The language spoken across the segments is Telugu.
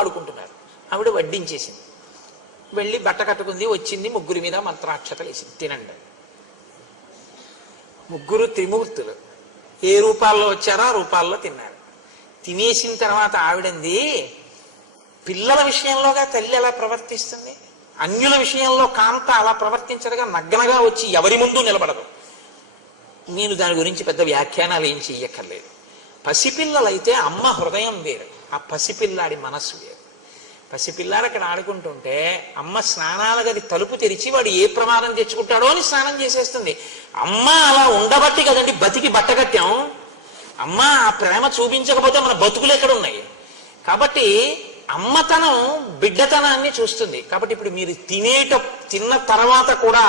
ఆడుకుంటున్నారు. ఆవిడ వడ్డించేసింది, వెళ్ళి బట్ట కట్టుకుంది, వచ్చింది, ముగ్గురి మీద మంత్రాక్షతలు వేసింది, తినండి. ముగ్గురు త్రిమూర్తులు ఏ రూపాల్లో వచ్చారో ఆ రూపాల్లో తిన్నారు. తినేసిన తర్వాత ఆవిడంది, పిల్లల విషయంలోగా తల్లి ఎలా ప్రవర్తిస్తుంది, అన్యుల విషయంలో కాంత అలా ప్రవర్తించదుగా, నగ్నగా వచ్చి ఎవరి ముందు నిలబడదు. నేను దాని గురించి పెద్ద వ్యాఖ్యానాలు ఏం చెయ్యక్కర్లేదు. పసిపిల్లలైతే అమ్మ హృదయం వేరు, ఆ పసిపిల్లాడి మనస్సు వేరు. పసిపిల్లాడు అక్కడ ఆడుకుంటుంటే అమ్మ స్నానాల గది తలుపు తెరిచి వాడు ఏ ప్రమాదం తెచ్చుకుంటాడో అని స్నానం చేసేస్తుంది. అమ్మ అలా ఉండబట్టి కదండి బతికి బట్ట కట్టాం. అమ్మ ఆ ప్రేమ చూపించకపోతే మన బతుకులు ఎక్కడ ఉన్నాయి. కాబట్టి అమ్మతనం బిడ్డతనాన్ని చూస్తుంది. కాబట్టి ఇప్పుడు మీరు తిన్న తర్వాత కూడా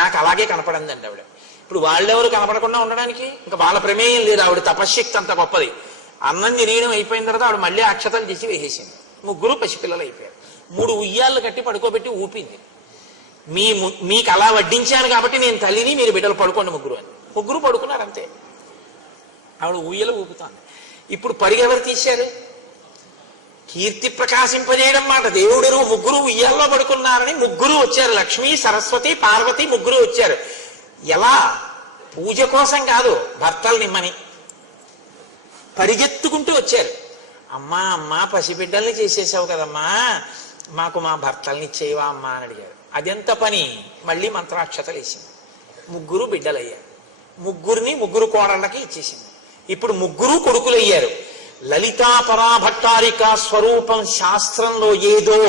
నాకు అలాగే కనపడిందండి ఆవిడ. ఇప్పుడు వాళ్ళెవరు కనపడకుండా ఉండడానికి ఇంకా వాళ్ళ ప్రమేయం లేదు. ఆవిడ తపశ్శక్తి అంత గొప్పది. అన్నం తినేయడం అయిపోయిన తర్వాత ఆవిడ మళ్ళీ అక్షతలు చేసి వేసేసింది. ముగ్గురు పసిపిల్లలు అయిపోయారు. 3 ఉయ్యాళ్ళు కట్టి పడుకోబెట్టి ఊపింది. మీకు అలా వడ్డించాను కాబట్టి నేను తల్లిని, మీరు బిడ్డలు పడుకోండి ముగ్గురు అని. ముగ్గురు పడుకున్నారు అంతే. ఆవిడ ఊయలు ఊపుతాంది. ఇప్పుడు పరిగెవరు తీశారు? కీర్తి ప్రకాశింపజేయడం మాట దేవుడు. ముగ్గురు ఉయ్యాల్లో పడుకున్నారని ముగ్గురు వచ్చారు. లక్ష్మి, సరస్వతి, పార్వతి ముగ్గురు వచ్చారు. ఎలా? పూజ కోసం కాదు, భర్తలు నిమ్మని పరిగెత్తుకుంటూ వచ్చారు. అమ్మా అమ్మా పసిబిడ్డల్ని చేసేసావు కదమ్మా, మాకు మా భర్తల్ని ఇచ్చేవా అమ్మా అని అడిగారు. అదెంత పని? మళ్ళీ మంత్రాక్షతలు వేసింది. ముగ్గురు బిడ్డలయ్యారు. ముగ్గురిని ముగ్గురు కోడళ్ళకి ఇచ్చేసింది. ఇప్పుడు ముగ్గురు కొడుకులయ్యారు. లలితాపరాభట్టారిక స్వరూపం శాస్త్రంలో ఏదో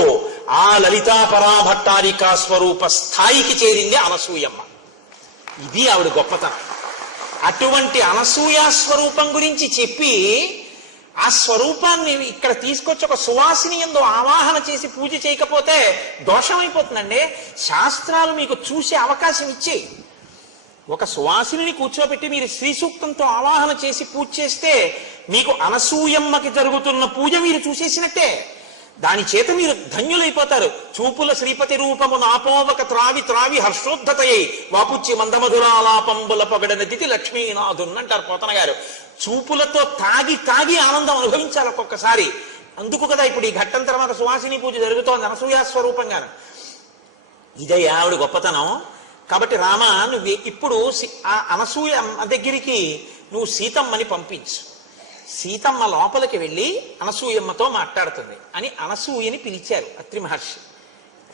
ఆ లలితాపరాభట్టారిక స్వరూప స్థాయికి చేరింది అనసూయమ్మ. ఇది ఆవిడ గొప్పతనం. అటువంటి అనసూయ స్వరూపం గురించి చెప్పి ఆ స్వరూపాన్ని ఇక్కడ తీసుకొచ్చి ఒక సువాసిని యందు ఆవాహన చేసి పూజ చేయకపోతే దోషమైపోతుందండి. శాస్త్రాలు మీకు చూసే అవకాశం ఇచ్చేయి. ఒక సువాసిని కూర్చోబెట్టి మీరు శ్రీ సూక్తంతో ఆవాహన చేసి పూజ చేస్తే మీకు అనసూయమ్మకి జరుగుతున్న పూజ మీరు చూసేసినట్టే. దాని చేత మీరు ధన్యులైపోతారు. చూపుల శ్రీపతి రూపము నాపోవక త్రావి త్రావి హర్షోద్ధతయ్యి వాపుచ్చి మందమధురాలాపంబుల పొగడనదితి లక్ష్మీనాథున్ అంటారు పోతన గారు. చూపులతో తాగి తాగి ఆనందం అనుభవించాలి ఒక్కొక్కసారి. అందుకు కదా ఇప్పుడు ఈ ఘట్టం తర్వాత సువాసిని పూజ జరుగుతోంది అనసూయా స్వరూపంగాను. ఇదే ఆవిడ గొప్పతనం. కాబట్టి రామ, నువ్వు ఇప్పుడు ఆ అనసూయ దగ్గరికి నువ్వు సీతమ్మని పంపించు. సీతమ్మ లోపలికి వెళ్ళి అనసూయమ్మతో మాట్లాడుతుంది అని అనసూయని పిలిచారు అత్రి మహర్షి.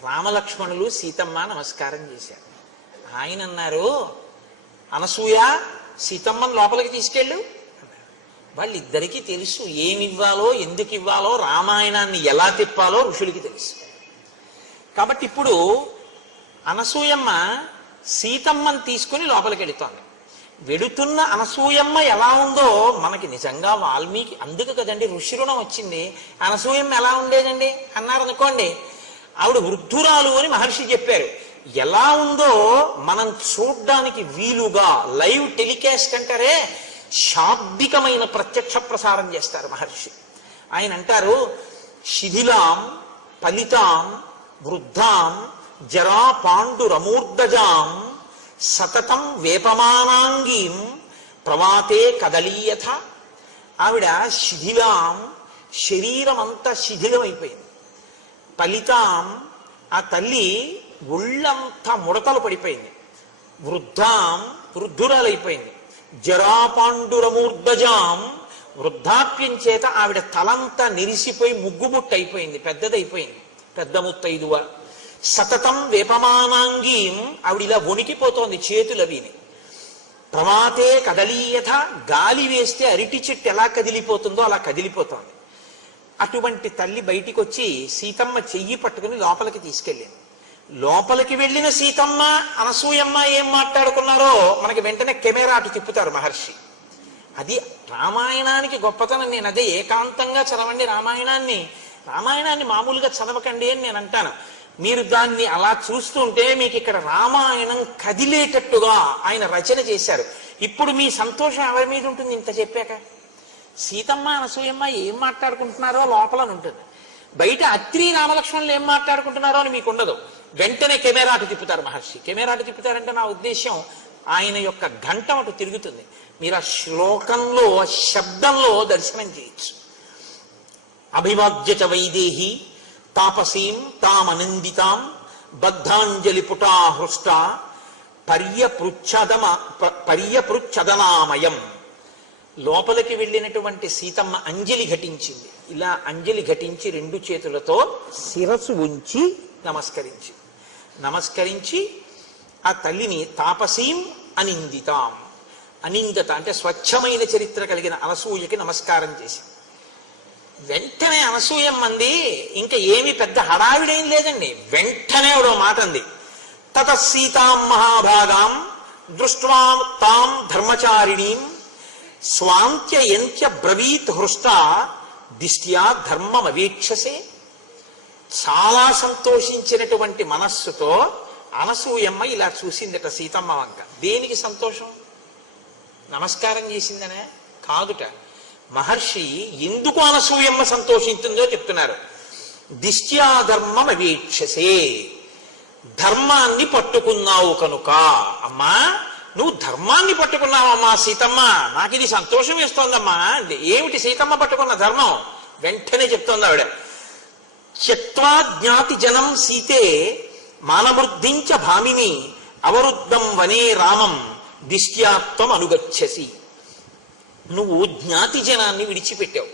రామలక్ష్మణులు సీతమ్మ నమస్కారం చేశారు. ఆయన అన్నారు, అనసూయ సీతమ్మని లోపలికి తీసుకెళ్ళు. వాళ్ళిద్దరికీ తెలుసు ఏమివ్వాలో ఎందుకు ఇవ్వాలో, రామాయణాన్ని ఎలా తిప్పాలో ఋషులకి తెలుసు. కాబట్టి ఇప్పుడు అనసూయమ్మ సీతమ్మని తీసుకుని లోపలికి వెళుతోంది. వెడుతున్న అనసూయమ్మ ఎలా ఉందో మనకి నిజంగా వాల్మీకి, అందుకు కదండి ఋషిరుణం వచ్చింది. అనసూయమ్మ ఎలా ఉండేదండి అన్నారు అనుకోండి, ఆవిడ వృద్ధురాలు అని మహర్షి చెప్పారు. ఎలా ఉందో మనం చూడ్డానికి వీలుగా లైవ్ టెలికాస్ట్ అంటారే, శాబ్దికమైన ప్రత్యక్ష ప్రసారం చేస్తారు మహర్షి. ఆయన అంటారు, శిథిలాం ఫలితాం వృద్ధాం జరా పాండురమూర్ధజాం సతతం వేపమానాంగీం ప్రవాతే కదలీయథ. ఆవిడ శిథిలాం, శరీరం అంతా శిథిలమైపోయింది. ఫలితాం, ఆ తల్లి ఒళ్ళంతా ముడతలు పడిపోయింది. వృద్ధాం, వృద్ధురాలైపోయింది. జరాపాండురమూర్ధజాం, వృద్ధాప్యం చేత ఆవిడ తలంతా నెరిసిపోయి ముగ్గుముట్టు అయిపోయింది, పెద్దదైపోయింది, పెద్ద ముత్తైదువ. సతతం వేపమానాంగీం, ఆవిడ ఇలా వణికిపోతోంది చేతులవిని. ప్రమాతే కదలీయథ, గాలి వేస్తే అరిటి చెట్టు ఎలా కదిలిపోతుందో అలా కదిలిపోతోంది. అటువంటి తల్లి బయటికి వచ్చి సీతమ్మ చెయ్యి పట్టుకుని లోపలికి తీసుకెళ్ళింది. లోపలికి వెళ్ళిన సీతమ్మ అనసూయమ్మ ఏం మాట్లాడుకున్నారో మనకి వెంటనే కెమెరా అటు తిప్పుతారు మహర్షి. అది రామాయణానికి గొప్పతనం. నేను అదే ఏకాంతంగా చదవండి రామాయణాన్ని, రామాయణాన్ని మామూలుగా చదవకండి అని నేను అంటాను. మీరు దాన్ని అలా చూస్తుంటే మీకు ఇక్కడ రామాయణం కదిలేటట్టుగా ఆయన రచన చేశారు. ఇప్పుడు మీ సంతోషం ఎవరి మీద ఉంటుంది ఇంత చెప్పాక? సీతమ్మ అనసూయమ్మ ఏం మాట్లాడుకుంటున్నారో లోపల ఉంటుంది, బయట అత్రి రామలక్ష్మణులు ఏం మాట్లాడుకుంటున్నారో అని మీకు ఉండదు. వెంటనే కెమెరా అటు తిప్పుతారు మహర్షి. కెమెరా అటు తిప్పుతారంటే నా ఉద్దేశం ఆయన యొక్క ఘంటం అటు తిరుగుతుంది. మీరు ఆ శ్లోకంలో, శబ్దంలో దర్శనం చేయొచ్చు. అభివాద్య చ వైదేహి తాపసీం తామనందితాం బద్ధాంజలి పుటా హృష్ట పర్యపృచ్ఛదనామయం. లోపలికి వెళ్ళినటువంటి సీతమ్మ అంజలి ఘటించింది. ఇలా అంజలి ఘటించి రెండు చేతులతో శిరస్సు ఉంచి నమస్కరించి ఆ తల్లిని తాపసీం అనిందితాం, అనిందత అంటే స్వచ్ఛమైన చరిత్ర కలిగిన అనసూయకి నమస్కారం చేసి, వెంటనే అనసూయమ్మంది, ఇంకా ఏమి పెద్ద హడావిడేం లేదండి, వెంటనే ఒక మాట అంది. తత సీతాం మహాభాగాం దృష్ట్వా తాం ధర్మచారిణీం స్వాంత్యంత్య బ్రవీత్ హృష్ట దిష్ట్యా ధర్మమవీక్షసే. చాలా సంతోషించినటువంటి మనస్సుతో అనసూయమ్మ ఇలా చూసిందట సీతమ్మ వంక. దేనికి సంతోషం? నమస్కారం చేసిందనే కాదుట. మహర్షి ఎందుకు అనసూయమ్మ సంతోషించిందో చెప్తున్నారు. దిష్ట్యా ధర్మమవీక్షసే, ధర్మాన్ని పట్టుకున్నావు కనుక. అమ్మా నువ్వు ధర్మాన్ని పట్టుకున్నావమ్మా సీతమ్మ, నాకు ఇది సంతోషం వేస్తోందమ్మా. ఏమిటి సీతమ్మ పట్టుకున్న ధర్మం? వెంటనే చెప్తోంది ఆవిడ. త్యక్త్వా జ్ఞాతి జనం సీతే మానవృద్ధించ భామిని అవరుద్ధం వనే రామం దిష్ట్యాత్వం అనుగచ్చసి. నువ్వు జ్ఞాతి జనాన్ని విడిచిపెట్టావు.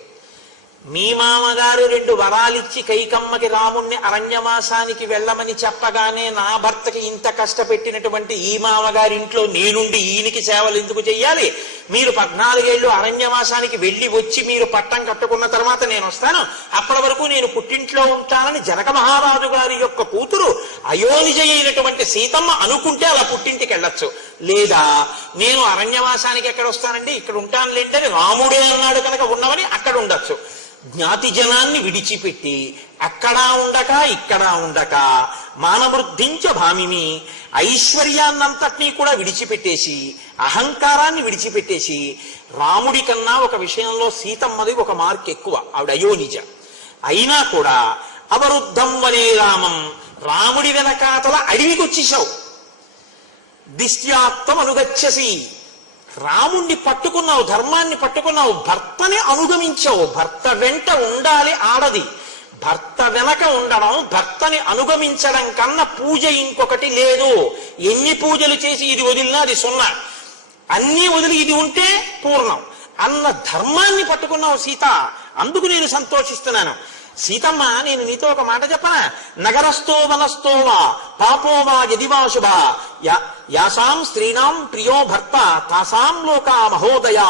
మీ మామగారు 2 వరాలిచ్చి కైకమ్మకి రాముణ్ణి అరణ్యవాసానికి వెళ్ళమని చెప్పగానే నా భర్తకి ఇంత కష్టపెట్టినటువంటి ఈ మామగారింట్లో నేనుండి ఈయనకి సేవలు ఎందుకు చెయ్యాలి? మీరు 14 ఏళ్ళు అరణ్యవాసానికి వెళ్ళి వచ్చి మీరు పట్టం కట్టుకున్న తర్వాత నేను వస్తాను, అప్పటి వరకు నేను పుట్టింట్లో ఉంటానని జనక మహారాజు గారి యొక్క కూతురు అయోనిజ అయినటువంటి సీతమ్మ అనుకుంటే అలా పుట్టింటికి వెళ్ళొచ్చు. లేదా నేను అరణ్యవాసానికి ఎక్కడ వస్తానండి, ఇక్కడ ఉంటానులేండి అని రాముడే అన్నాడు కనుక ఉన్నవని అక్కడ ఉండొచ్చు. జ్ఞాతి జనాన్ని విడిచిపెట్టి అక్కడా ఉండక ఇక్కడ ఉండక మానవృద్ధించ భామిని ఐశ్వర్యాన్నంతటినీ కూడా విడిచిపెట్టేసి అహంకారాన్ని విడిచిపెట్టేసి రాముడి కన్నా ఒక విషయంలో సీతమ్మది ఒక మార్క్ ఎక్కువ, ఆవిడ అయోనిజ అయినా కూడా అవరుద్ధం వనే రామం, రాముడి వెనకాతల అడవికి వచ్చేసావు. దిష్ట్యాత్వం అనుగచ్చసి, రాముణ్ణి పట్టుకున్నావు, ధర్మాన్ని పట్టుకున్నావు, భర్తని అనుగమించావు. భర్త వెంట ఉండాలి ఆడది, భర్త వెనక ఉండడం, భర్తని అనుగమించడం కన్నా పూజ ఇంకొకటి లేదు. ఎన్ని పూజలు చేసి ఇది వదిలినా అది 0, అన్నీ వదిలి ఇది ఉంటే పూర్ణం అన్న ధర్మాన్ని పట్టుకున్నావు సీత. అందుకు నేను సంతోషిస్తున్నాను. సీతమ్మ, నేను నీతో ఒక మాట చెప్పనా? నగరస్థో వనస్థో వా పాపో వా యదివా శుభ యాసాం స్త్రీణాం ప్రియో భర్త తాసాం లోకా మహోదయా.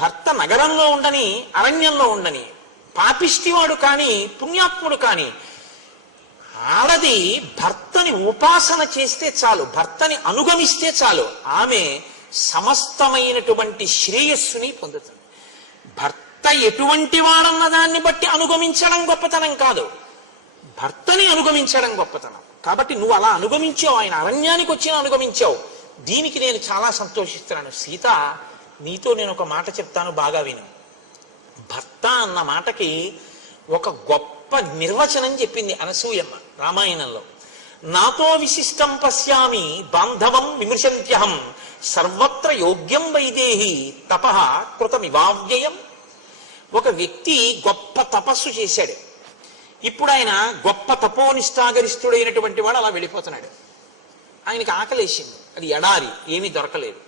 భర్త నగరంలో ఉండని అరణ్యంలో ఉండని, పాపిష్టివాడు కాని పుణ్యాత్ముడు కాని, ఆడది భర్తని ఉపాసన చేస్తే చాలు, భర్తని అనుగమిస్తే చాలు, ఆమె సమస్తమైనటువంటి శ్రేయస్సుని పొందుతుంది. భర్త ఎటువంటి వాడన్న దాన్ని బట్టి అనుగమించడం గొప్పతనం కాదు, భర్తని అనుగమించడం గొప్పతనం. కాబట్టి నువ్వు అలా అనుగమించావు, ఆయన అరణ్యానికి వచ్చి అనుగమించావు. దీనికి నేను చాలా సంతోషిస్తున్నాను. సీత, నీతో నేను ఒక మాట చెప్తాను, బాగా విను. భర్త అన్న మాటకి ఒక గొప్ప నిర్వచనం చెప్పింది అనసూయమ్మ రామాయణంలో. నాతో విశిష్టం పశ్యామి బాంధవం విమృశంత్యహం సర్వత్ర యోగ్యం వైదేహి తపః కృతమివావ్యయం. ఒక వ్యక్తి గొప్ప తపస్సు చేశాడు. ఇప్పుడు ఆయన గొప్ప తపోనిష్టాగరిష్ఠుడైనటువంటి వాడు అలా వెళ్ళిపోతున్నాడు. ఆయనకి ఆకలేసింది, అది ఎడారి, ఏమీ దొరకలేదు.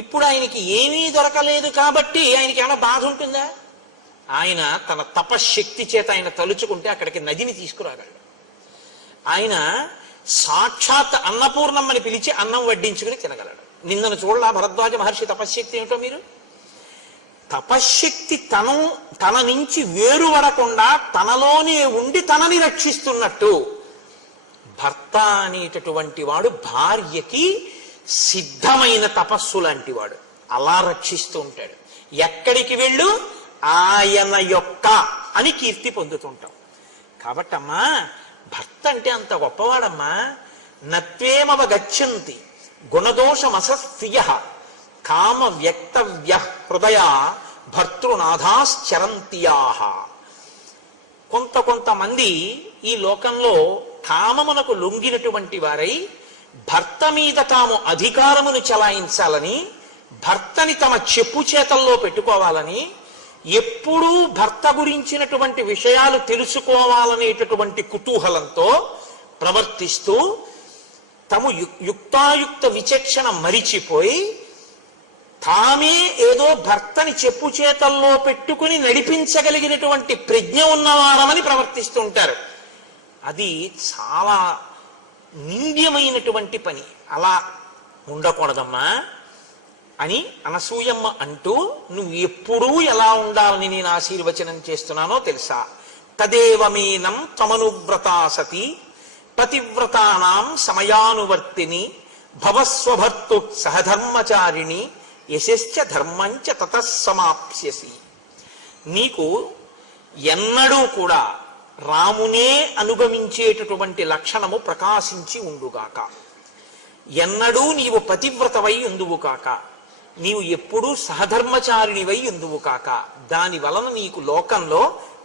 ఇప్పుడు ఆయనకి ఏమీ దొరకలేదు కాబట్టి ఆయనకి ఏమైనా బాధ ఉంటుందా? ఆయన తన తపశ్శక్తి చేత ఆయన తలుచుకుంటే అక్కడికి నదిని తీసుకురాగలడు. ఆయన సాక్షాత్ అన్నపూర్ణమ్మని పిలిచి అన్నం వడ్డించుకుని తినగలడు. నిన్నను చూడలా భరద్వాజ మహర్షి తపశ్శక్తి ఏమిటో మీరు? తపశ్శక్తి తన నుంచి వేరుపడకుండా తనలోనే ఉండి తనని రక్షిస్తున్నట్టు భర్త అనేటటువంటి వాడు భార్యకి సిద్ధమైన తపస్సు లాంటి వాడు, అలా రక్షిస్తూ ఉంటాడు. ఎక్కడికి వెళ్ళు ఆయన యొక్క అని కీర్తి పొందుతుంటాం. కాబట్టమ్మా, భర్త అంటే అంత గొప్పవాడమ్మా. నత్వేమవ గచ్చంతి గుణదోషమసస్త్రియ కామ వ్యక్తవ్య హృదయ భర్తృనాథాశ్చరంతియాహ. కొంతమంది ఈ లోకంలో కామమునకు లొంగినటువంటి వారై భర్త మీద తాము అధికారమును చెలాయించాలని, భర్తని తమ చెప్పు చేతల్లో పెట్టుకోవాలని ఎప్పుడూ భర్త గురించినటువంటి విషయాలు తెలుసుకోవాలనేటటువంటి కుతూహలంతో ప్రవర్తిస్తూ తము యుక్తాయుక్త విచక్షణ మరిచిపోయి తామే ఏదో భర్తని చెప్పు చేతల్లో పెట్టుకుని నడిపించగలిగినటువంటి ప్రజ్ఞ ఉన్నవారమని ప్రవర్తిస్తూ ఉంటారు. అది చాలా నింద్యమైనటువంటి పని. అలా ఉండకూడదమ్మా అని అనసూయమ్మ అంటూ, నువ్వు ఎప్పుడూ ఎలా ఉండాలని నేను ఆశీర్వచనం చేస్తున్నానో తెలుసా? తదేవమేనం తమనువ్రతా సతి పతివ్రతానాం సమయానువర్తిని భవస్వభర్తు సహధర్మచారిణి యశశ్చ ధర్మంచ తతస్సమాప్స్యసి. నీకు ఎన్నడూ కూడా రామునే అనుగమించేటటువంటి లక్షణము ప్రకాశించి ఉండుగాక. ఎన్నడూ నీవు పతివ్రతవై ఉందువు కాక. నీవు ఎప్పుడూ సహధర్మచారిణివై ఉందువు కాక. దాని వలన నీకు లోకంలో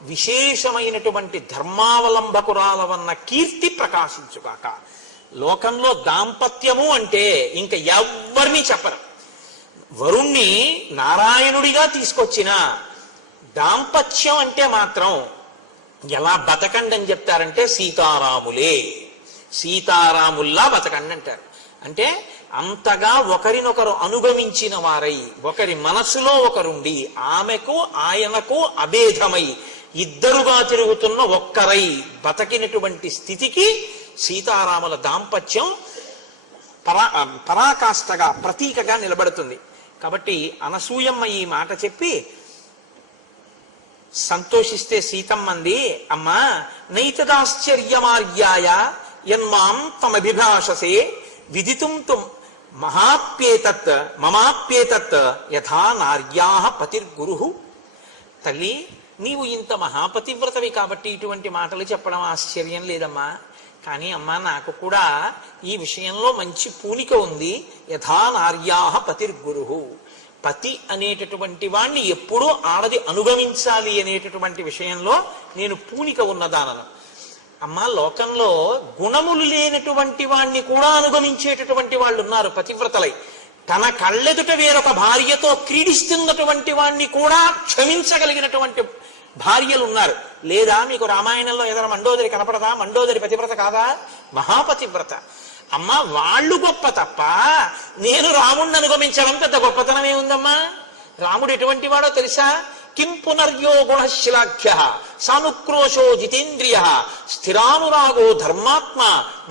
విశేషమైనటువంటి ధర్మావలంబకురాలవన్న కీర్తి ప్రకాశించుగాక. లోకంలో దాంపత్యము అంటే ఇంక ఎవ్వరినీ చెప్పరు. వరుణ్ణి నారాయణుడిగా తీసుకొచ్చిన దాంపత్యం అంటే మాత్రం ఎలా బతకండి అని చెప్తారంటే సీతారాములే, సీతారాముల్లా బతకండి అంటారు. అంటే అంతగా ఒకరినొకరు అనుగమించిన వారై, ఒకరి మనసులో ఒకరుండి, ఆమెకు ఆయనకు అభేదమై ఇద్దరుగా తిరుగుతున్న ఒక్కరై బతకినటువంటి స్థితికి సీతారాముల దాంపత్యం పరాకాష్ఠగా ప్రతీకగా నిలబడుతుంది. కాబట్టి అనసూయమ్మ ఈ మాట చెప్పి సంతోషిస్తే సీతమ్మంది, అమ్మా నైతదాశ్చర్యమార్యాయ యన్మాం తమభిభాషసే విదితుం తుం మహాప్యేతత్ మమాప్యేతత్ యథా నార్యాః పతిర్గురుః. తల్లి, నీవు ఇంత మహాపతివ్రతవి కాబట్టి ఇటువంటి మాటలు చెప్పడం ఆశ్చర్యం లేదమ్మా. కానీ అమ్మా, నాకు కూడా ఈ విషయంలో మంచి పూనిక ఉంది. యథా నార్యాః పతిర్గురుః. పతి అనేటటువంటి వాణ్ణి ఎప్పుడూ ఆడది అనుగమించాలి అనేటటువంటి విషయంలో నేను పూనిక ఉన్నదానను. అమ్మా, లోకంలో గుణములు లేనటువంటి వాణ్ణి కూడా అనుగమించేటటువంటి వాళ్ళు ఉన్నారు పతివ్రతలై. తన కళ్ళెదుట వేరొక భార్యతో క్రీడిస్తున్నటువంటి వాణ్ణి కూడా క్షమించగలిగినటువంటి భార్యలు ఉన్నారు. లేదా మీకు రామాయణంలో ఏదైనా మండోదరి కనపడదా? మండోదరి పతివ్రత కాదా? మహాపతివ్రత. అమ్మా, వాళ్ళు గొప్ప తప్ప నేను రాముణ్ణి అనుగమించడం పెద్ద గొప్పతనమే ఉందమ్మా. రాముడు ఎటువంటి వాడో తెలుసా? కిం పునర్యో గుణశ్లాఘ్య సానుక్రోశో జితేంద్రియ స్థిరానురాగో ధర్మాత్మ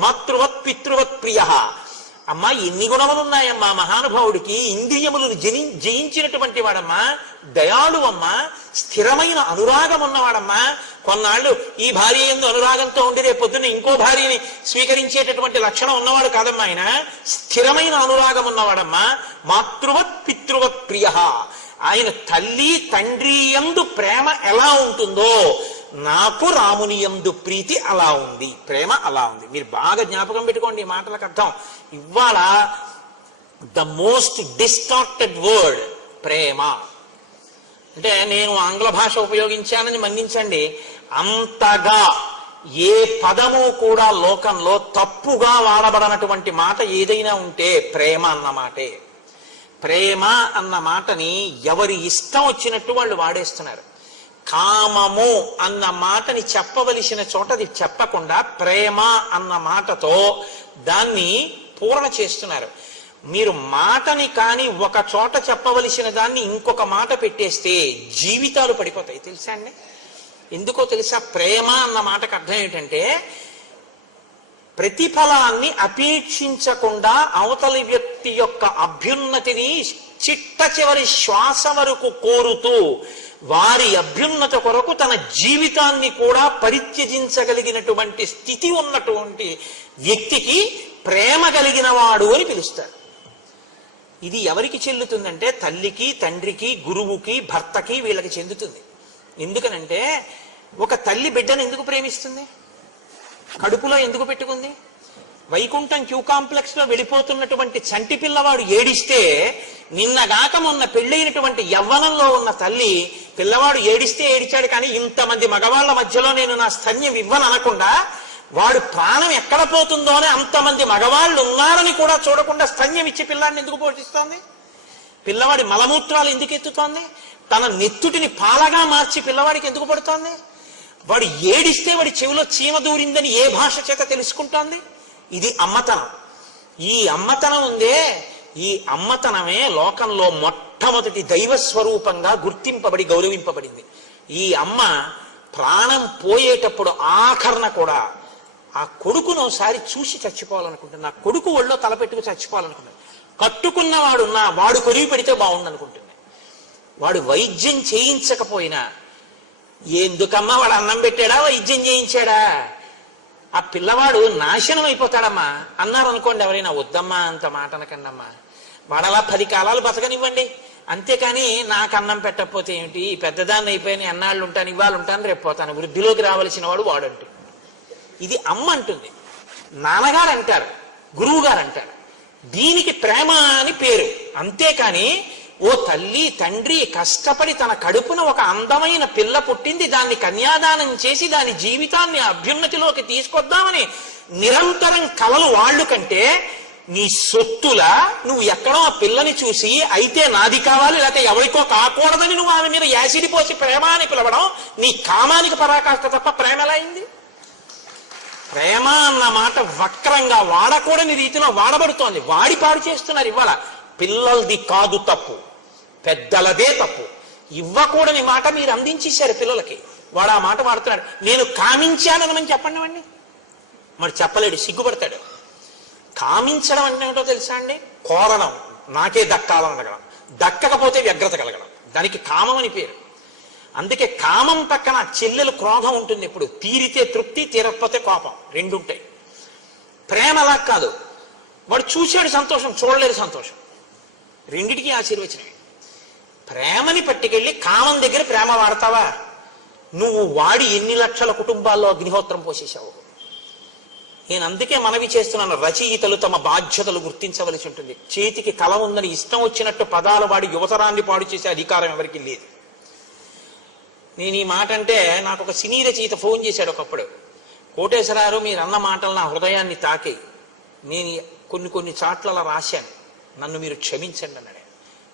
మాతృవత్ పితృవత్ ప్రియ. అమ్మా, ఎన్ని గుణములున్నాయమ్మా మహానుభావుడికి! ఇంద్రియములను జయించినటువంటి వాడమ్మా, దయాళువమ్మా, స్థిరమైన అనురాగం ఉన్నవాడమ్మా. కొన్నాళ్ళు ఈ భార్య యందు అనురాగంతో ఉండి రేపు పొద్దున్న ఇంకో భార్యని స్వీకరించేటటువంటి లక్షణం ఉన్నవాడు కాదమ్మా ఆయన. స్థిరమైన అనురాగం ఉన్నవాడమ్మా. మాతృవత్ పితృవత్ ప్రియ. ఆయన తల్లి తండ్రి యందు ప్రేమ ఎలా ఉంటుందో నాకు రాముని యందు ప్రీతి అలా ఉంది, ప్రేమ అలా ఉంది. మీరు బాగా జ్ఞాపకం పెట్టుకోండి ఈ మాటలకు అర్థం. ఇవాళ ద మోస్ట్ డిస్టార్టెడ్ వర్డ్ ప్రేమ అంటే, నేను ఆంగ్ల భాష ఉపయోగించానని మన్నించండి, అంతగా ఏ పదము కూడా లోకంలో తప్పుగా వాడబడనటువంటి మాట ఏదైనా ఉంటే ప్రేమ అన్న మాటే. ప్రేమ అన్న మాటని ఎవరి ఇష్టం వచ్చినట్టు వాళ్ళు వాడేస్తున్నారు. కామము అన్న మాటని చెప్పవలసిన చోటది చెప్పకుండా ప్రేమ అన్న మాటతో దాన్ని పూర్ణ చేస్తున్నారు. మీరు మాటని కాని ఒక చోట చెప్పవలసిన దాన్ని ఇంకొక మాట పెట్టేస్తే జీవితాలు పడిపోతాయి. తెలుసా అండి? ఎందుకో తెలుసా? ప్రేమ అన్న మాటకు అర్థం ఏంటంటే, ప్రతిఫలాన్ని అపేక్షించకుండా అవతలి వ్యక్తి యొక్క అభ్యున్నతిని చిట్ట చివరి శ్వాస వరకు కోరుతూ వారి అభ్యున్నత కొరకు తన జీవితాన్ని కూడా పరిత్యజించగలిగినటువంటి స్థితి ఉన్నటువంటి వ్యక్తికి ప్రేమ కలిగిన వాడు అని పిలుస్తారు. ఇది ఎవరికి చెల్లుతుందంటే తల్లికి, తండ్రికి, గురువుకి, భర్తకి, వీళ్ళకి చెందుతుంది. ఎందుకనంటే ఒక తల్లి బిడ్డను ఎందుకు ప్రేమిస్తుంది? కడుపులో ఎందుకు పెట్టుకుంది? వైకుంఠం క్యూ కాంప్లెక్స్ లో వెళ్ళిపోతున్నటువంటి చంటి పిల్లవాడు ఏడిస్తే, నిన్నగాక మొన్న పెళ్ళైనటువంటి యవ్వనంలో ఉన్న తల్లి పిల్లవాడు ఏడిస్తే ఏడిచాడు కానీ ఇంతమంది మగవాళ్ల మధ్యలో నేను నా స్తన్యం ఇవ్వను అనకుండా, వాడు ప్రాణం ఎక్కడ పోతుందో అని అంతమంది మగవాళ్ళు ఉన్నారని కూడా చూడకుండా స్తన్యం ఇచ్చి పిల్లాన్ని ఎందుకు పోషిస్తోంది? పిల్లవాడి మలమూత్రాలు ఎందుకు ఎత్తుతోంది? తన నెత్తుటిని పాలగా మార్చి పిల్లవాడికి ఎందుకు పడుతోంది? వాడు ఏడిస్తే వాడి చెవిలో చీమ దూరిందని ఏ భాష చేత తెలుసుకుంటోంది? ఇది అమ్మతనం. ఈ అమ్మతనం ఉందే, ఈ అమ్మతనమే లోకంలో మొట్టమొదటి దైవ స్వరూపంగా గుర్తింపబడి గౌరవింపబడింది. ఈ అమ్మ ప్రాణం పోయేటప్పుడు ఆఖరణ కూడా ఆ కొడుకును ఒకసారి చూసి చచ్చిపోవాలనుకుంటుంది. ఆ కొడుకు ఒళ్ళో తలపెట్టుకు చచ్చిపోవాలనుకుంటుంది. కట్టుకున్నవాడున్నా వాడు కొరివి పెడితే బాగుండనుకుంటుంది. వాడు వైద్యం చేయించకపోయినా, ఎందుకమ్మా వాడు అన్నం పెట్టాడా వైద్యం చేయించాడా, ఆ పిల్లవాడు నాశనం అయిపోతాడమ్మా అన్నారు అనుకోండి ఎవరైనా, వద్దమ్మా అంత మాట అనకండమ్మా, వాడలా 10 కాలాలు బతకనివ్వండి, అంతేకాని నాకు అన్నం పెట్టకపోతే ఏమిటి, పెద్దదాన్ని అయిపోయిన ఎన్నాళ్ళు ఉంటాను, ఇవాళ ఉంటాను, రేపు పోతాను, వృద్ధిలోకి రావలసిన వాడు వాడంటు. ఇది అమ్మ అంటుంది. నాన్నగారు అంటారు, గురువు గారు అంటారు. దీనికి ప్రేమ అని పేరు. అంతేకాని ఓ తల్లి తండ్రి కష్టపడి తన కడుపున ఒక అందమైన పిల్ల పుట్టింది, దాన్ని కన్యాదానం చేసి దాని జీవితాన్ని అభ్యున్నతిలోకి తీసుకొద్దామని నిరంతరం కలలు వాళ్ళు కంటే, నీ సొత్తులా నువ్వు ఎక్కడో ఆ పిల్లని చూసి అయితే నాది కావాలి లేకపోతే ఎవరికో కాకూడదని నువ్వు ఆమె మీద యాసిడి పోసి ప్రేమ అని పిలవడం నీ కామానికి పరాకాష్ట తప్ప ప్రేమ ఎలా అయింది? ప్రేమ అన్న మాట వక్రంగా వాడకూడని రీతిలో వాడబడుతోంది. వాడి పాడు చేస్తున్నారు. ఇవాళ పిల్లలది కాదు తప్పు, పెద్దలదే తప్పు. ఇవ్వకూడని మాట మీరు అందించేశారు పిల్లలకి. వాడు ఆ మాట వాడుతున్నాడు. నేను కామించానని చెప్పండి వాడిని. మరి చెప్పలేడు, సిగ్గుపడతాడు. కామించడం అంటే ఏమిటో తెలుసా అండి? కోరడం, నాకే దక్కాలని అడగడం, దక్కకపోతే వ్యగ్రత కలగడం, దానికి కామం అని పేరు. అందుకే కామం పక్కన చెల్లెలు క్రోధం ఉంటుంది. ఎప్పుడు తీరితే తృప్తి, తీరకపోతే కోపం, రెండు ఉంటాయి. ప్రేమ అలా కాదు. వాడు చూశాడు సంతోషం, చూడలేరు సంతోషం, రెండిటికీ ఆశీర్వచనమే. ప్రేమని పట్టుకెళ్ళి కామం దగ్గర ప్రేమ వాడతావా? నువ్వు వాడి ఎన్ని లక్షల కుటుంబాల్లో అగ్నిహోత్రం పోసేశావు. నేను అందుకే మనవి చేస్తున్నాను, రచయితలు తమ బాధ్యతలు గుర్తించవలసి ఉంటుంది. చేతికి కళ ఉందని ఇష్టం వచ్చినట్టు పదాలు వాడి యువతరాన్ని పాడు చేసే అధికారం ఎవరికి లేదు. నేను ఈ మాట అంటే నాకు ఒక సినీ రచయిత ఫోన్ చేశాడు ఒకప్పుడు. కోటేశ్వరారు మీరు అన్న మాటలు నా హృదయాన్ని తాకి, నేను కొన్ని చాట్ల రాశాను, నన్ను మీరు క్షమించండి అన్నాడు.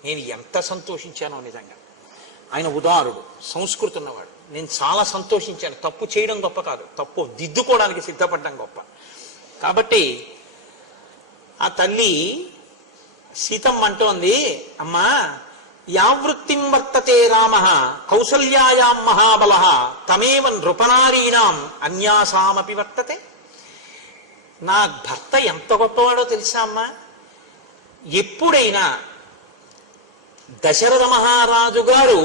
నేను ఎంత సంతోషించానో నిజంగా. ఆయన ఉదారుడు, సంస్కృతి ఉన్నవాడు. నేను చాలా సంతోషించాను. తప్పు చేయడం గొప్ప కాదు, తప్పు దిద్దుకోవడానికి సిద్ధపడడం గొప్ప. కాబట్టి ఆ తల్లి సీతమ్మ అంటోంది, అమ్మా యావృత్తిం వర్తతే రామ కౌసల్యాయాం మహాబల తమేవ నృపనారీణాం అన్యాసామపి వర్తతే. నా భర్త ఎంత గొప్పవాడో తెలుసా అమ్మా? ఎప్పుడైనా దశరథ మహారాజు గారు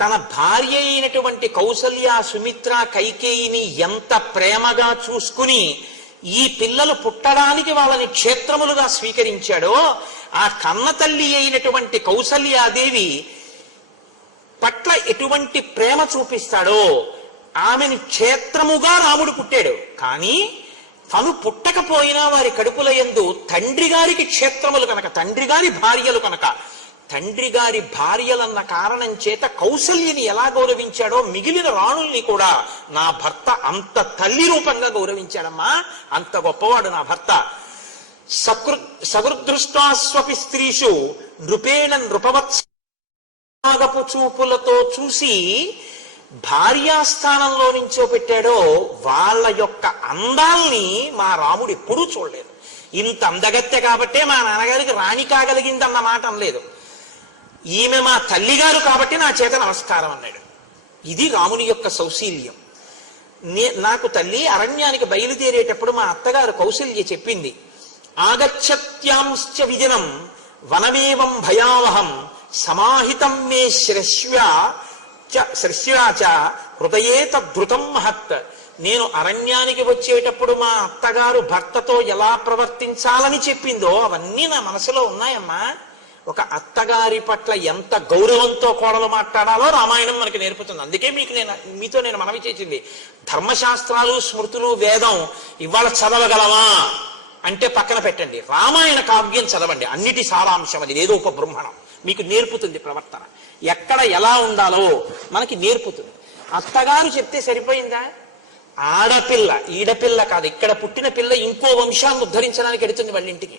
తన భార్య అయినటువంటి కౌసల్య, సుమిత్ర, కైకేయిని ఎంత ప్రేమగా చూసుకుని ఈ పిల్లలు పుట్టడానికి వాళ్ళని క్షేత్రములుగా స్వీకరించాడో, ఆ కన్న తల్లి అయినటువంటి కౌసల్యాదేవి పట్ల ఎటువంటి ప్రేమ చూపిస్తాడో, ఆమెను క్షేత్రముగా రాముడు పుట్టాడు. కానీ తను పుట్టకపోయినా వారి కడుపుల యందు తండ్రి గారికి క్షేత్రములు కనుక, తండ్రి గారి భార్యలు కనుక, తండ్రి గారి భార్యలన్న కారణం చేత కౌసల్యని ఎలా గౌరవించాడో మిగిలిన రాణుల్ని కూడా నా భర్త అంత తల్లి రూపంగా గౌరవించాడమ్మా. అంత గొప్పవాడు నా భర్త. సగృదృష్టాస్వపి స్త్రీషు నృపేణ నృపవత్సగపు చూపులతో చూసి భార్యాస్థానంలో నుంచో పెట్టాడో వాళ్ళ యొక్క అందాల్ని మా రాముడు ఎప్పుడూ చూడలేదు. ఇంత అందగత్తె కాబట్టే మా నాన్నగారికి రాణి కాగలిగిందన్న మాట అనలేదు. ఈమె మా తల్లిగారు కాబట్టి నా చేత నమస్కారం అన్నాడు. ఇది రాముని యొక్క సౌశీల్యం. నాకు తల్లి అరణ్యానికి బయలుదేరేటప్పుడు మా అత్తగారు కౌసల్య చెప్పింది, ఆగచ్చత్యాంశ్చ విజనం వనమేవం భయావహం సమాహితం మే శ్రశ్వాచ హృదయే తద్ధృతం మహత్. నేను అరణ్యానికి వచ్చేటప్పుడు మా అత్తగారు భర్తతో ఎలా ప్రవర్తించాలని చెప్పిందో అవన్నీ నా మనసులో ఉన్నాయమ్మా. ఒక అత్తగారి పట్ల ఎంత గౌరవంతో కోడలు మాట్లాడాలో రామాయణం మనకి నేర్పుతుంది. అందుకే మీతో నేను మనవి చేసింది, ధర్మశాస్త్రాలు, స్మృతులు, వేదం ఇవాళ చదవగలవా అంటే పక్కన పెట్టండి, రామాయణ కావ్యం చదవండి. అన్నిటి సారాంశం అది, ఏదో ఒక బ్రహ్మణం మీకు నేర్పుతుంది. ప్రవర్తన ఎక్కడ ఎలా ఉండాలో మనకి నేర్పుతుంది. అత్తగారు చెప్తే సరిపోయిందా? ఆడపిల్ల, ఈడపిల్ల కాదు, ఇక్కడ పుట్టిన పిల్ల ఇంకో వంశాన్ని ఉద్ధరించడానికి ఎడుతుంది వాళ్ళ ఇంటికి.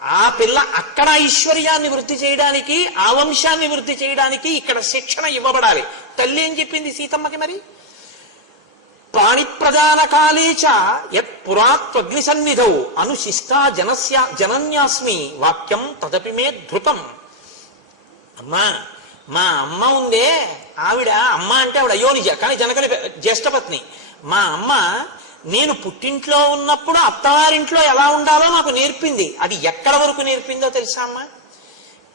ఆ పిల్ల అక్కడ ఐశ్వర్యాన్ని వృద్ధి చేయడానికి, ఆ వంశాన్ని వృద్ధి చేయడానికి ఇక్కడ శిక్షణ ఇవ్వబడాలి. తల్లి ఏం చెప్పింది సీతమ్మకి మరి? పాణిప్రదాన కాలేచ యత్ పురాత్వగ్ని సన్నిధౌ అనుశిష్టా జనన్యాస్మి వాక్యం తదపి మే ధృతం. అమ్మా, మా అమ్మ ఉందే, ఆవిడ అమ్మ అంటే ఆవిడ అయోనిజ, కానీ జనకుని జ్యేష్ఠపత్ని. మా అమ్మ నేను పుట్టింట్లో ఉన్నప్పుడు అత్తవారింట్లో ఎలా ఉండాలో నాకు నేర్పింది. అది ఎక్కడ వరకు నేర్పిందో తెలుసా అమ్మా?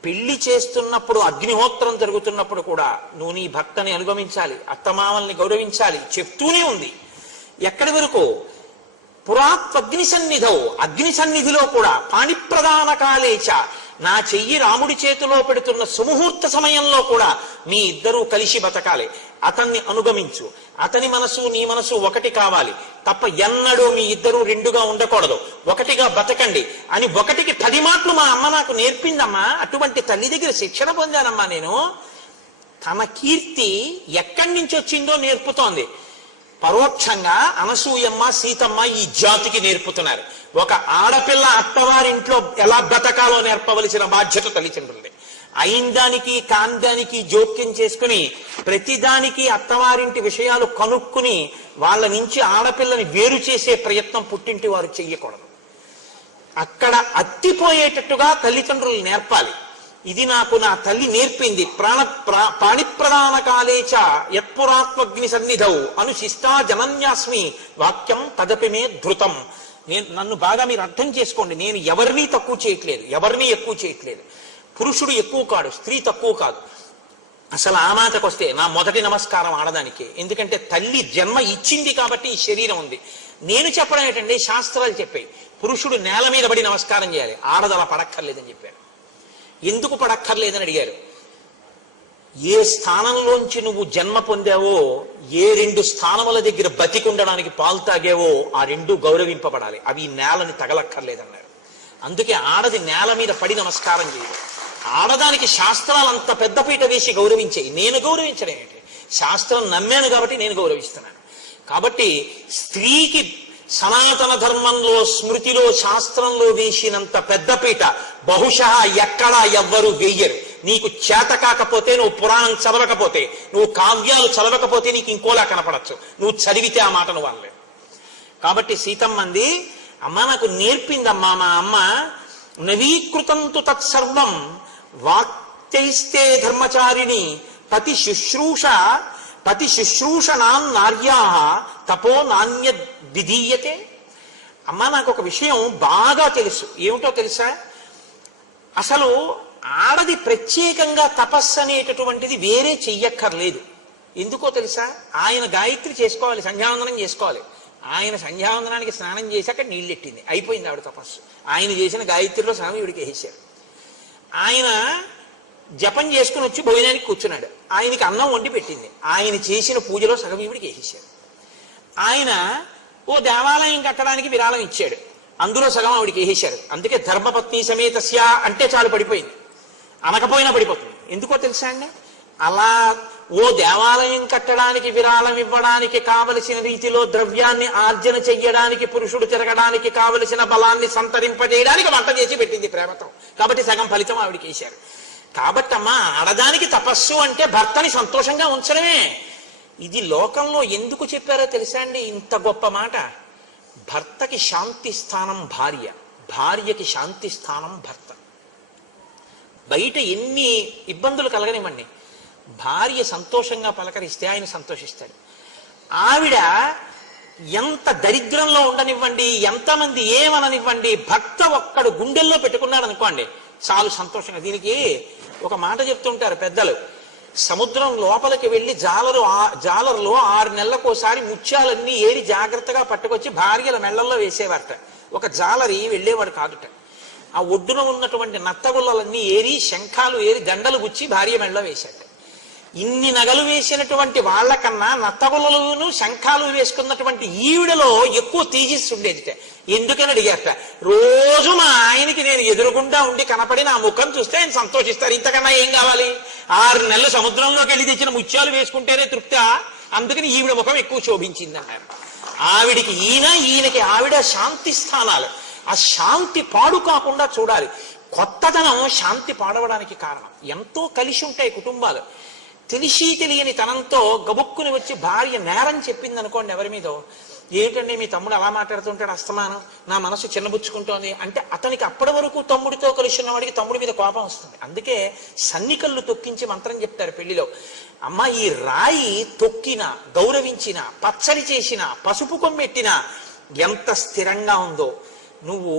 పెళ్లి చేస్తున్నప్పుడు, అగ్నిహోత్రం జరుగుతున్నప్పుడు కూడా నువ్వు నీ భర్తని అనుగమించాలి, అత్తమామల్ని గౌరవించాలి చెప్తూనే ఉంది. ఎక్కడి వరకు? పురాత్వగ్ని సన్నిధౌ, అగ్ని సన్నిధిలో కూడా పాణిప్రదాన కాలేచ, నా చెయ్యి రాముడి చేతిలో పెడుతున్న సుముహూర్త సమయంలో కూడా మీ ఇద్దరూ కలిసి బతకాలి, అతన్ని అనుగమించు, అతని మనసు నీ మనసు ఒకటి కావాలి తప్ప ఎన్నడూ మీ ఇద్దరూ రెండుగా ఉండకూడదు, ఒకటిగా బతకండి అని 1కి 10 మాటలు మా అమ్మ నాకు నేర్పిందమ్మా. అటువంటి తల్లి దగ్గర శిక్షణ పొందానమ్మా నేను. తన కీర్తి ఎక్కడి నుంచి వచ్చిందో నేర్పుతోంది. పరోక్షంగా అనసూయమ్మ, సీతమ్మ ఈ జాతికి నేర్పుతున్నారు. ఒక ఆడపిల్ల అత్తవారింట్లో ఎలా బతకాలో నేర్పవలసిన బాధ్యత తల్లిదండ్రులది. అయిందానికి కాందానికి జోక్యం చేసుకుని ప్రతిదానికి అత్తవారింటి విషయాలు కనుక్కుని వాళ్ళ నుంచి ఆడపిల్లని వేరు చేసే ప్రయత్నం పుట్టింటి వారు చెయ్యకూడదు. అక్కడ అత్తిపోయేటట్టుగా తల్లిదండ్రులు నేర్పాలి. ఇది నాకు నా తల్లి నేర్పింది. పాణిప్రదాన కాలేచ యత్పురాత్మగ్ని సన్నిధౌ అనుశిష్టా జనన్యాస్మి వాక్యం తదపి మే ధృతం. నన్ను బాగా మీరు అర్థం చేసుకోండి. నేను ఎవరిని తక్కువ చేయట్లేదు, ఎవరిని ఎక్కువ చేయట్లేదు. పురుషుడు ఎక్కువ కాడు, స్త్రీ తక్కువ కాదు. అసలు ఆ మాటకు వస్తే నా మొదటి నమస్కారం ఆడదానికి. ఎందుకంటే తల్లి జన్మ ఇచ్చింది కాబట్టి ఈ శరీరం ఉంది. నేను చెప్పడం ఏంటంటే శాస్త్రాలు చెప్పాయి పురుషుడు నేల మీద పడి నమస్కారం చేయాలి, ఆడదల పడక్కర్లేదని చెప్పారు. ఎందుకు పడక్కర్లేదని అడిగారు. ఏ స్థానంలోంచి నువ్వు జన్మ పొందావో, ఏ 2 స్థానముల దగ్గర బతికుండడానికి పాలు తాగావో ఆ 2 గౌరవింపబడాలి, అవి నేలని తగలక్కర్లేదన్నారు. అందుకే ఆడది నేల మీద పడి నమస్కారం చేయదు. ఆడదానికి శాస్త్రాలు అంత పెద్దపీట వేసి గౌరవించాయి. నేను గౌరవించడం ఏంటి? శాస్త్రం నమ్మాను కాబట్టి నేను గౌరవిస్తున్నాను. కాబట్టి స్త్రీకి సనాతన ధర్మంలో, స్మృతిలో, శాస్త్రంలో వేసినంత పెద్దపీట బహుశా ఎక్కడా ఎవ్వరూ వేయరు. నీకు చేత కాకపోతే, నువ్వు పురాణం చదవకపోతే, నువ్వు కావ్యాలు చదవకపోతే నీకు ఇంకోలా కనపడచ్చు, నువ్వు చదివితే ఆ మాట నువ్వు అనలేవు. కాబట్టి సీతమ్మంది, అమ్మ నాకు నేర్పిందమ్మా మా అమ్మ. నవీకృతంతు తత్సర్వం వాక్తైస్తే ధర్మచారిణి పతి శుశ్రూషణాన్ నార్యా తపో నాణ్య విధీయతే. అమ్మ నాకు ఒక విషయం బాగా తెలుసు. ఏమిటో తెలుసా? అసలు ఆడది ప్రత్యేకంగా తపస్సు అనేటటువంటిది వేరే చెయ్యక్కర్లేదు. ఎందుకో తెలుసా? ఆయన గాయత్రి చేసుకోవాలి, సంధ్యావందనం చేసుకోవాలి. ఆయన సంధ్యావందనానికి స్నానం చేసి అక్కడ నీళ్ళెట్టింది, అయిపోయింది ఆవిడ తపస్సు. ఆయన చేసిన గాయత్రిలో సగం ఈవిడికి వేసాడు. ఆయన జపం చేసుకుని వచ్చి భోజనానికి కూర్చున్నాడు, ఆయనకి అన్నం వండి పెట్టింది, ఆయన చేసిన పూజలో సగం ఈవిడికి వేసేసాడు. ఆయన ఓ దేవాలయం కట్టడానికి విరాళం ఇచ్చాడు, అందులో సగం ఆవిడికి వేసేశారు. అందుకే ధర్మపత్ని సమేతస్య అంటే చాలు పడిపోయింది, అనకపోయినా పడిపోతుంది. ఎందుకో తెలుసా అండి? అలా ఓ దేవాలయం కట్టడానికి విరాళం ఇవ్వడానికి కావలసిన రీతిలో ద్రవ్యాన్ని ఆర్జన చెయ్యడానికి, పురుషుడు తిరగడానికి కావలసిన బలాన్ని సంతరింపజేయడానికి వంట చేసి పెట్టింది ప్రేమతో. కాబట్టి సగం ఫలితం ఆవిడికి వేశారు. కాబట్టి అమ్మా, ఆడదానికి తపస్సు అంటే భర్తని సంతోషంగా ఉంచడమే. ఇది లోకంలో ఎందుకు చెప్పారో తెలుసా అండి ఇంత గొప్ప మాట? భర్తకి శాంతి స్థానం భార్య, భార్యకి శాంతి స్థానం భర్త. బయట ఎన్ని ఇబ్బందులు కలగనివ్వండి, భార్య సంతోషంగా పలకరిస్తే ఆయన సంతోషిస్తాడు. ఆవిడ ఎంత దరిద్రంలో ఉండనివ్వండి, ఎంతమంది ఏమననివ్వండి, భర్త ఒక్కడు గుండెల్లో పెట్టుకున్నాడు అనుకోండి చాలు సంతోషంగా. దీనికి ఒక మాట చెప్తుంటారు పెద్దలు, సముద్రం లోపలికి వెళ్ళి జాలరులో 6 నెలలకోసారి ముత్యాలన్నీ ఏరి జాగ్రత్తగా పట్టుకొచ్చి భార్యల మెళ్లల్లో వేసేవారట. ఒక జాలరి వెళ్ళేవాడు కాదుట. ఆ ఒడ్డున ఉన్నటువంటి నత్తగుల్లలన్నీ ఏరి, శంఖాలు ఏరి, దండలు గుచ్చి భార్య మెళ్ళలో వేశాట. ఇన్ని నగలు వేసినటువంటి వాళ్ళకన్నా నత్తగులలను శంఖాలు వేసుకున్నటువంటి ఈవిడలో ఎక్కువ తేజస్సు ఉండేది. ఎందుకని అడిగారట. రోజు మా ఆయనకి నేను ఎదురుగుండా ఉండి కనపడి నా ముఖం చూస్తే ఆయన సంతోషిస్తారు, ఇంతకన్నా ఏం కావాలి? 6 నెలలు సముద్రంలోకి వెళ్ళి తెచ్చిన ముత్యాలు వేసుకుంటేనే తృప్తి. అందుకని ఈవిడ ముఖం ఎక్కువ శోభించింది అన్నారు. ఆవిడికి ఈయనకి ఆవిడ శాంతి స్థానాలు. ఆ శాంతి పాడు కాకుండా చూడాలి. కొత్తదనం శాంతి పాడవడానికి కారణం. ఎంతో కలిసి ఉంటాయి కుటుంబాలు. తెలిసి తెలియని తనంతో గబుక్కుని వచ్చి భార్య నేరం చెప్పింది అనుకోండి ఎవరి మీదో, ఏంటండి మీ తమ్ముడు అలా మాట్లాడుతుంటాడు అస్తమానం, నా మనసు చిన్నబుచ్చుకుంటోంది అంటే అతనికి అప్పటి వరకు తమ్ముడితో కలిసి ఉన్నవాడికి తమ్ముడి మీద కోపం వస్తుంది. అందుకే సన్నికళ్ళు తొక్కించి మంత్రం చెప్తారు పెళ్లిలో. అమ్మ ఈ రాయి తొక్కినా, గౌరవించినా, పచ్చడి చేసినా, పసుపు కొమ్మెట్టినా ఎంత స్థిరంగా ఉందో, నువ్వు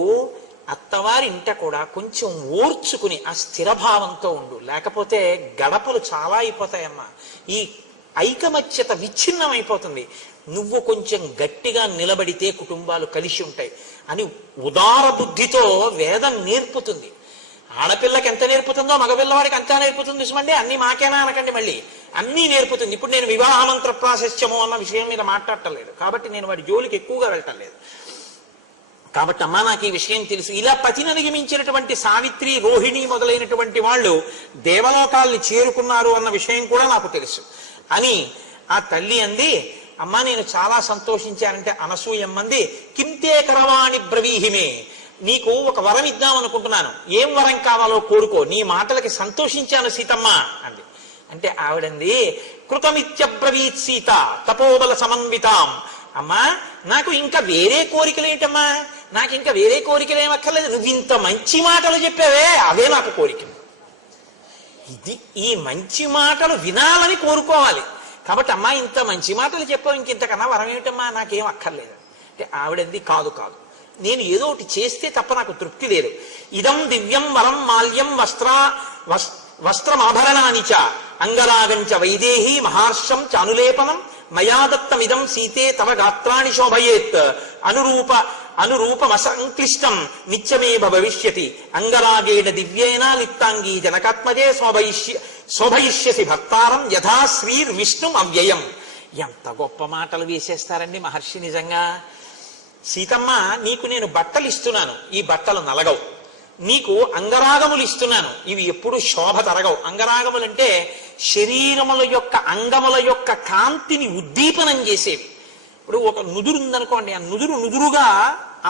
అత్తవారి ఇంట కూడా కొంచెం ఓర్చుకుని ఆ స్థిరభావంతో ఉండు, లేకపోతే గడపలు చాలా అయిపోతాయమ్మా. ఈ ఐకమత్యత విచ్ఛిన్నమైపోతుంది. నువ్వు కొంచెం గట్టిగా నిలబడితే కుటుంబాలు కలిసి ఉంటాయి అని ఉదార బుద్ధితో వేదం నేర్పుతుంది. ఆడపిల్లకి ఎంత నేర్పుతుందో మగపిల్లవాడికి అంతా నేర్పుతుంది సుమండి. అన్ని మాకేనా అనకండి, మళ్ళీ అన్నీ నేర్పుతుంది. ఇప్పుడు నేను వివాహ మంత్ర ప్రాశస్త్యము అన్న విషయం మీద మాట్లాడటం లేదు కాబట్టి నేను వాడి జోలికి ఎక్కువగా వెళ్ళటం లేదు. కాబట్టి అమ్మా నాకు ఈ విషయం తెలుసు. ఇలా పతిని మించినటువంటి సావిత్రి, రోహిణి మొదలైనటువంటి వాళ్ళు దేవలోకాల్ని చేరుకున్నారు అన్న విషయం కూడా నాకు తెలుసు అని ఆ తల్లి అంది. అమ్మా నేను చాలా సంతోషించానంటే అనసూయమ్మంది, కింతే కరవాణి బ్రవీహిమే, నీకు ఒక వరం ఇద్దాం అనుకుంటున్నాను, ఏం వరం కావాలో కోరుకో, నీ మాటలకి సంతోషించాను సీతమ్మ అంది. అంటే ఆవిడంది, కృతమిత్యబ్రవీత్ సీత తపోబల సమన్వితాం. అమ్మా నాకు ఇంకా వేరే కోరికలు ఏంటమ్మా, నాకు ఇంకా వేరే కోరికలు ఏమక్కర్లేదు, నువ్వు ఇంత మంచి మాటలు చెప్పావే అవే నాకు కోరికలు. ఇది ఈ మంచి మాటలు వినాలని కోరుకోవాలి. కాబట్టి అమ్మా ఇంత మంచి మాటలు చెప్పావు, ఇంకింతకన్నా వరం ఏమిటమ్మా, నాకేం అక్కర్లేదు అంటే ఆవిడంది, కాదు కాదు నేను ఏదో ఒకటి చేస్తే తప్ప నాకు తృప్తి లేదు. ఇదం దివ్యం వరం మాల్యం వస్త్రమాభరణాని చ అంగరాగంచ వైదేహి మహర్షం చానులేపనం మయా దత్తమిదం సీతే తవ గాత్రాణి శోభయేత్ అనురూపమసంక్లిష్టం నిత్యమేవ భవిష్యతి అంగరాగేణ దివ్యేన లిప్తాంగీ జనకాత్మజే శోభయిష్యసి భక్తారం యథా శ్రీర్ విష్ణుం అవ్యయం. ఎంత గొప్ప మాటలు వేసేస్తారండి మహర్షి నిజంగా. సీతమ్మ నీకు నేను బట్టలు ఇస్తున్నాను, ఈ బట్టలు నలగవు. నీకు అంగరాగములు ఇస్తున్నాను, ఇవి ఎప్పుడు శోభ తరగవు. అంగరాగములంటే శరీరముల యొక్క అంగముల యొక్క కాంతిని ఉద్దీపనం చేసేవి. ఇప్పుడు ఒక నుదురు ఉందనుకోండి, ఆ నుదురుగా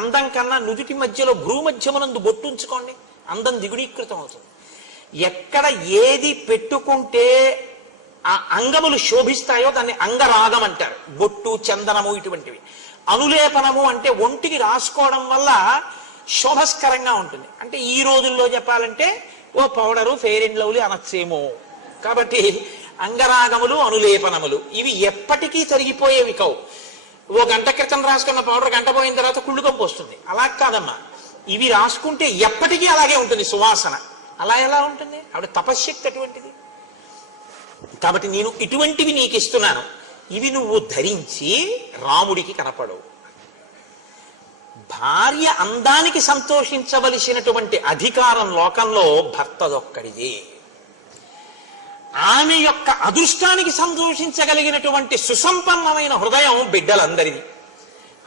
అందం కన్నా నుదుటి మధ్యలో భ్రూ మధ్యమునందు బొట్టు ఉంచుకోండి, అందం దిగుడీకృతం అవుతుంది. ఎక్కడ ఏది పెట్టుకుంటే ఆ అంగములు శోభిస్తాయో దాన్ని అంగరాగం అంటారు. బొట్టు, చందనము ఇటువంటివి. అనులేపనము అంటే ఒంటికి రాసుకోవడం వల్ల శోభస్కరంగా ఉంటుంది. అంటే ఈ రోజుల్లో చెప్పాలంటే ఓ పౌడరు, ఫెయిర్ అండ్ లవ్లీ అనొచ్చేమో. కాబట్టి అంగరాగములు, అనులేపనములు ఇవి ఎప్పటికీ తరిగిపోయేవి కావు. ఓ గంట క్రితం రాసుకున్న పౌడర్ గంట పోయిన తర్వాత కుళ్ళుకంపు వస్తుంది. అలా కాదమ్మా, ఇవి రాసుకుంటే ఎప్పటికీ అలాగే ఉంటుంది సువాసన. అలా ఎలా ఉంటుంది? ఆవిడ తపశ్శక్తి అటువంటిది. కాబట్టి నేను ఇటువంటివి నీకు ఇస్తున్నాను, ఇవి నువ్వు ధరించి రాముడికి కనపడవు. భార్య అందానికి సంతోషించవలసినటువంటి అధికారం లోకంలో భర్తదొక్కడిదే. ఆమె యొక్క అదృష్టానికి సంతోషించగలిగినటువంటి సుసంపన్నమైన హృదయం బిడ్డలందరిది.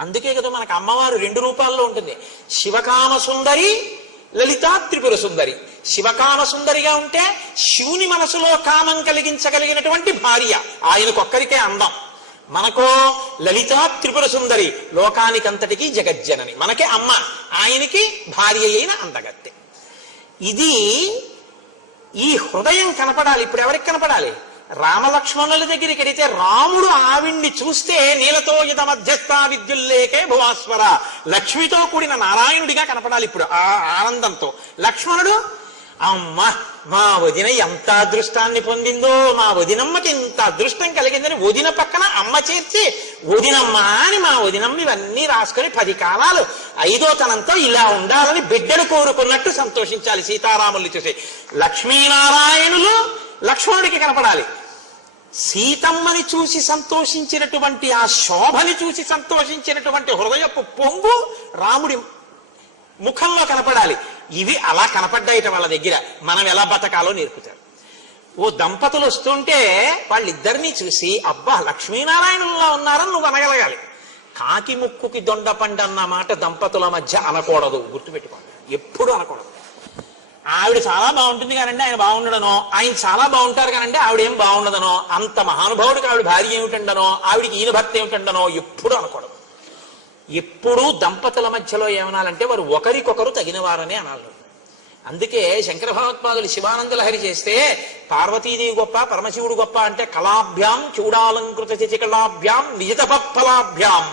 అందుకే కదా మనకు అమ్మవారు 2 రూపాల్లో ఉంటుంది. శివకామ సుందరి, లలితా త్రిపుర సుందరి. శివకామ సుందరిగా ఉంటే శివుని మనసులో కామం కలిగించగలిగినటువంటి భార్య, ఆయనకొక్కరికే అందం. మనకో లలితా త్రిపుర సుందరి, లోకానికంతటికీ జగజ్జనని, మనకే అమ్మ, ఆయనకి భార్య అయిన అందగత్తె. ఇది ఈ హృదయం కనపడాలి. ఇప్పుడు ఎవరికి కనపడాలి? రామలక్ష్మణుల దగ్గరికి వెడితే రాముడు ఆవిడ్ని చూస్తే నీలతో ఇద మధ్యస్థ విద్యుల్లేకే భువాస్వర, లక్ష్మితో కూడిన నారాయణుడిగా కనపడాలి ఇప్పుడు ఆ ఆనందంతో. లక్ష్మణుడు అమ్మ మా వదిన ఎంత అదృష్టాన్ని పొందిందో, మా వదినమ్మకి ఇంత అదృష్టం కలిగిందని వదిన పక్కన అమ్మ చేర్చి వదినమ్మ అని మా వదినమ్మ ఇవన్నీ రాసుకొని 10 కాలాలు 5వ తనంతో ఇలా ఉండాలని బిడ్డలు కోరుకున్నట్టు సంతోషించాలి సీతారాముల్ని చూసి. లక్ష్మీనారాయణులు లక్ష్మణుడికి కనపడాలి. సీతమ్మని చూసి సంతోషించినటువంటి ఆ శోభని చూసి సంతోషించినటువంటి హృదయపు పొంగు రాముడి ముఖంలో కనపడాలి. ఇవి అలా కనపడ్డాయిట వాళ్ళ దగ్గర. మనం ఎలా బతకాలో నేర్పుతారు. ఓ దంపతులు వస్తుంటే వాళ్ళిద్దరినీ చూసి అబ్బా లక్ష్మీనారాయణుల్లో ఉన్నారని నువ్వు అనగలగాలి. కాకి ముక్కుకి దొండపండు అన్న మాట దంపతుల మధ్య అనకూడదు, గుర్తుపెట్టుకోండి, ఎప్పుడు అనకూడదు. ఆవిడ చాలా బాగుంటుంది కానండి ఆయన బాగుండడనో, ఆయన చాలా బాగుంటారు కానండి ఆవిడేం బాగుండదనో, అంత మహానుభావుడికి ఆవిడ భార్య ఏమిటండనో, ఆవిడికి ఈయన భర్త ఏమిటండనో ఎప్పుడు అనకూడదు. ఎప్పుడూ దంపతుల మధ్యలో ఏమనాలంటే వారు ఒకరికొకరు తగినవారనే అనాలి. అందుకే శంకర భగవత్పాదులు శివానంద లహరి చేస్తే పార్వతీదేవి గొప్ప పరమశివుడు గొప్ప అంటే కళాభ్యాం చూడాలంకృత చికళాభ్యాం నిజిత ఫలాభ్యాం